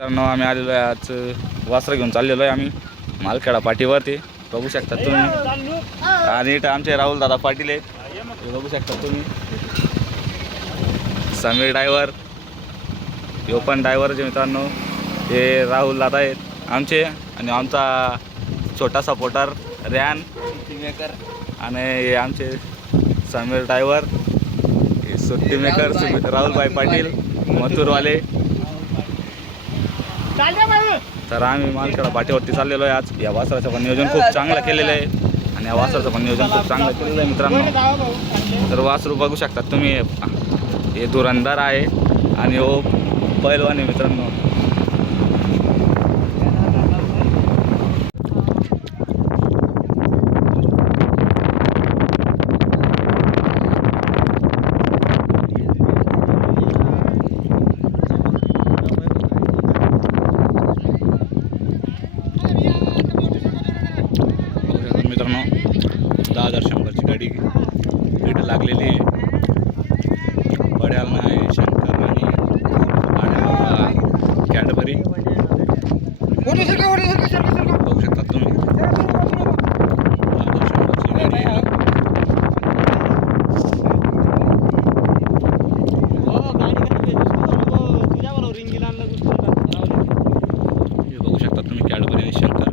मित्रांनो आम्ही आलेलो आहे आज वासरं घेऊन चाललेलो आहे आम्ही मालखेडा पाटीवरती बघू शकता तुम्ही. आणि इथं आमचे राहुल दादा पाटील आहेत हे बघू शकता तुम्ही. समीर ड्रायव्हर हे पण ड्रायव्हर जे मित्रांनो हे राहुल दादा आहेत आमचे. आणि आमचा छोटा सपोर्टर रॅन आणि हे आमचे समीर ड्रायव्हर हे सुट्टी मेकर राहुलभाई पाटील मथुरवाले. तर आम्ही मालखेडा पाटीवरती चाललेलो आहे आज. या वासराचं पण नियोजन खूप चांगलं केलेलं आहे आणि या वासराचं पण नियोजन खूप चांगलं केलेलं आहे मित्रांनो. तर वासरू बघू शकता तुम्ही हे धुरंधर आहे आणि हो पैलवान आहे मित्रांनो. मित्रांनो 10,000 शंभरची गाडी इथं लागलेली आहे. बड्याला आहे शंकर आणि कॅडबरी बघू शकता तुम्ही. 10,000 शंभरची गाडी आहे. बघू शकता तुम्ही कॅडबरी आणि शंकर.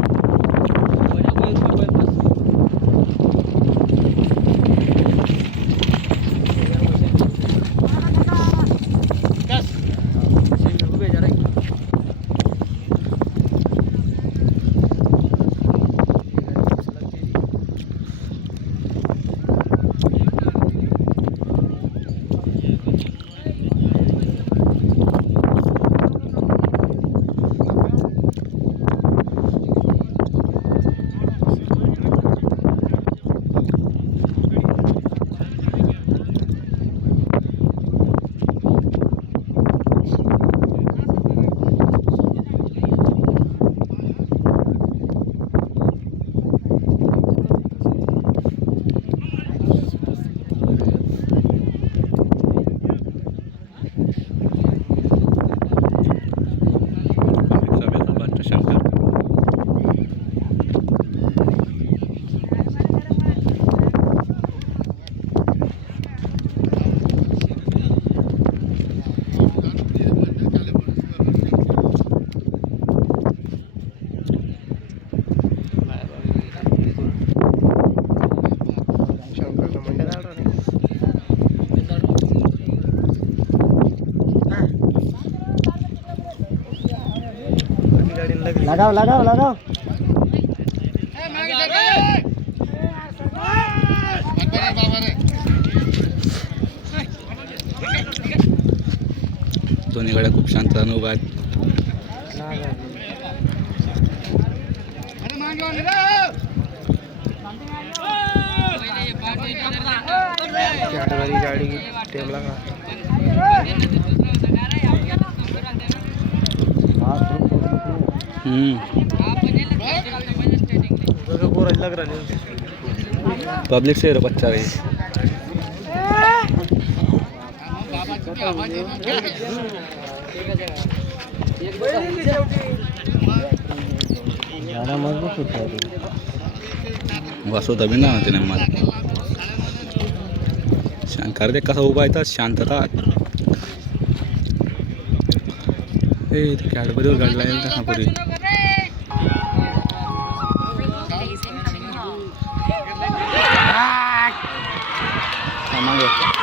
लगाओ लगाओ लगाओ. दोन्ही गाड्या खूप शांत उभा आहेत. गाडी टेबला का लग रहा पब्लिक से बच्चा रही. वासू दबी ना होते मला. शंकर दे कसा उभा येतात शांतता. हे कॅडबरीवर गाडला येईल का पुरी. मागे